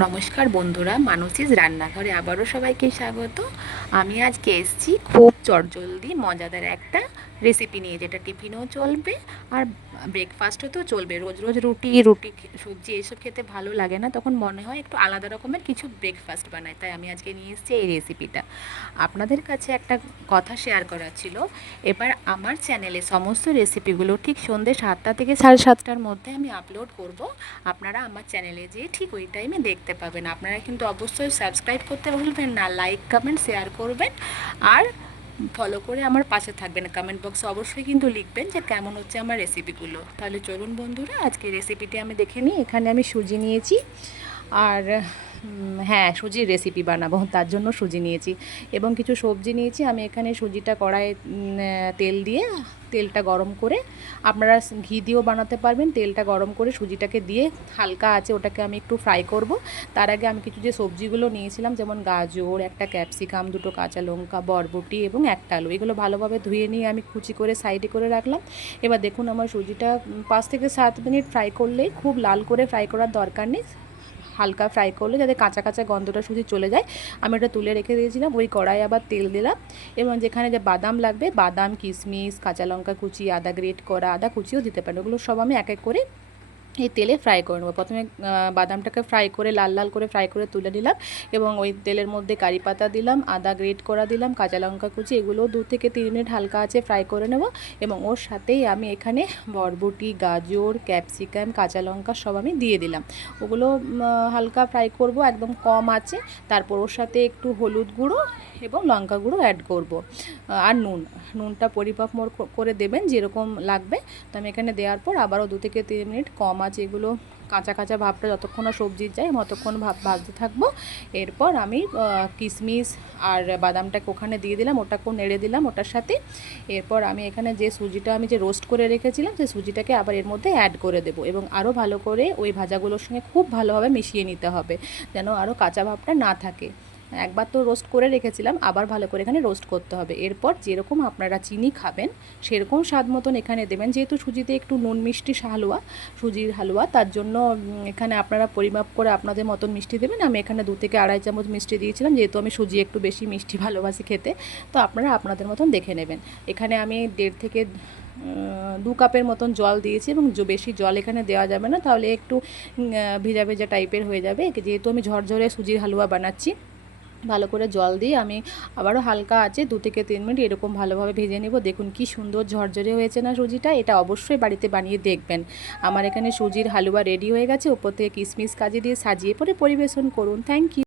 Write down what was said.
নমস্কার বন্ধুরা মানসিস রান্নাঘরে আবারও সবাইকে স্বাগত। আমি আজকে এসেছি খুব চটজলদি মজাদার একটা রেসিপি নিয়ে যেটা টিফিনও চলবে আর ব্রেকফাস্টও তো চলবে। রোজ রোজ রুটি রুটি, সবজি এইসব খেতে ভালো লাগে না। তখন মনে হয় একটু আলাদা রকমের কিছু ব্রেকফাস্ট বানাই। তাই আমি আজকে নিয়ে এসেছি এই রেসিপিটা আপনাদের কাছে একটা কথা শেয়ার করার ছিল। এবার আমার চ্যানেলে সমস্ত রেসিপিগুলো ঠিক সন্ধ্যে সাতটা থেকে সাড়ে সাতটার মধ্যে আমি আপলোড করব। আপনারা আমার চ্যানেলে যেয়ে ঠিক ওই টাইমে দেখতে পাবেন। আপনারা কিন্তু অবশ্যই সাবস্ক্রাইব করতে ভুলবেন না লাইক কমেন্ট শেয়ার করবেন। আর ফলো করে আমার পাশে থাকবেন। কমেন্ট বক্সে অবশ্যই কিন্তু লিখবেন যে কেমন হচ্ছে আমার রেসিপিগুলো তাহলে চলুন বন্ধুরা আজকে রেসিপিটি আমি দেখে নিই। এখানে আমি সুজি নিয়েছি। আর হ্যাঁ সুজির রেসিপি বানাবো, তার জন্য সুজি নিয়েছি এবং কিছু সবজি নিয়েছি। আমি এখানে সুজিটা কড়াই তেল দিয়ে তেলটা গরম করে আপনারা ঘি দিয়েও বানাতে পারবেন। তেলটা গরম করে সুজিটাকে দিয়ে হালকা আছে, ওটাকে আমি একটু ফ্রাই করব। তার আগে আমি কিছু যে সবজিগুলো নিয়েছিলাম, যেমন গাজর, একটা ক্যাপসিকাম দুটো কাঁচা লঙ্কা, বরবটি এবং একটা আলু। এগুলো ভালোভাবে ধুয়ে নিয়ে আমি কুচি করে সাইডে করে রাখলাম। এবার দেখুন আমার সুজিটা পাঁচ থেকে সাত মিনিট ফ্রাই করলেই খুব লাল করে ফ্রাই করার দরকার নেই। হালকা ফ্রাই করলে যাতে কাঁচা কাঁচা গন্ধটা শুধু চলে যায়। আমি ওটা তুলে রেখে দিয়েছিলাম, ওই কড়াই আবার তেল দিলাম। এবং যেখানে যে বাদাম লাগবে, বাদাম, কিশমিশ, কাঁচা লঙ্কা কুচি, আদা গ্রেট করা, আদা কুচিও দিতে পারেন। ওগুলো সব আমি এক এক করে এই তেলে ফ্রাই করে নেব। প্রথমে বাদামটাকে ফ্রাই করে, লাল লাল করে ফ্রাই করে তুলে নিলাম এবং ওই তেলের মধ্যে কারি পাতা দিলাম, আদা গ্রেট করা দিলাম, কাঁচা লঙ্কা কুচি এগুলো দু থেকে তিন মিনিট হালকা আছে ফ্রাই করে নেব এবং ওর সাথেই আমি এখানে বরবটি, গাজর ক্যাপসিকাম কাঁচা লঙ্কা সব আমি দিয়ে দিলাম। ওগুলো হালকা ফ্রাই করব একদম কম আছে তারপর ওর সাথে একটু হলুদ গুঁড়ো এবং লঙ্কা গুঁড়ো অ্যাড করব। আর নুন, নুনটা পরিমাপ মোর- করে দেবেন যেরকম লাগবে। তো আমি এখানে দেওয়ার পর আবারও দু থেকে তিন মিনিট কম আছে এগুলো কাঁচা কাঁচা ভাবটা যতক্ষণ না সবজি যায় ততক্ষণ ভাব, ভাজতে থাকব। এরপর আমি কিশমিশ আর বাদামটাকে ওখানে দিয়ে দিলাম, ওটাকেও নেড়ে দিলাম ওটার সাথে। এরপর আমি এখানে যে সুজিটা আমি যে রোস্ট করে রেখেছিলাম, সেই সুজিটাকে আবার এর মধ্যে অ্যাড করে দেবো এবং আরও ভালো করে ওই ভাজাগুলোর সঙ্গে খুব ভালোভাবে মিশিয়ে নিতে হবে, যেন আরও কাঁচা ভাবটা না থাকে। একবার তো রোস্ট করে রেখেছিলাম, আবার ভালো করে এখানে রোস্ট করতে হবে। এরপর যেরকম আপনারা চিনি খাবেন, সেরকম স্বাদ মতন এখানে দেবেন। যেহেতু সুজিতে একটু নুন মিষ্টি হালুয়া, সুজির হালুয়া, তার জন্য এখানে আপনারা পরিমাপ করে আপনাদের মতন মিষ্টি দেবেন। আমি এখানে দু থেকে আড়াই চামচ মিষ্টি দিয়েছিলাম, যেহেতু আমি সুজি একটু বেশি মিষ্টি ভালোবাসি খেতে, তো আপনারা আপনাদের মতন দেখে নেবেন। এখানে আমি দেড় থেকে দু কাপের মতন জল দিয়েছি এবং বেশি জল এখানে দেওয়া যাবে না। তাহলে একটু ভেজা ভেজা টাইপের হয়ে যাবে। যেহেতু আমি ঝরঝরে সুজির হালুয়া বানাচ্ছি ভালো করে জল দিয়ে আমি আবারও হালকা আছে দু থেকে তিন মিনিট এরকম ভালোভাবে ভেজে নেব। দেখুন কি সুন্দর ঝরঝরে হয়েছে না সুজিটা? এটা অবশ্যই বাড়িতে বানিয়ে দেখবেন। আমার এখানে সুজির হালুয়া রেডি হয়ে গেছে। ওপর থেকে কিশমিশ কাজে দিয়ে সাজিয়ে পরে পরিবেশন করুন। Thank you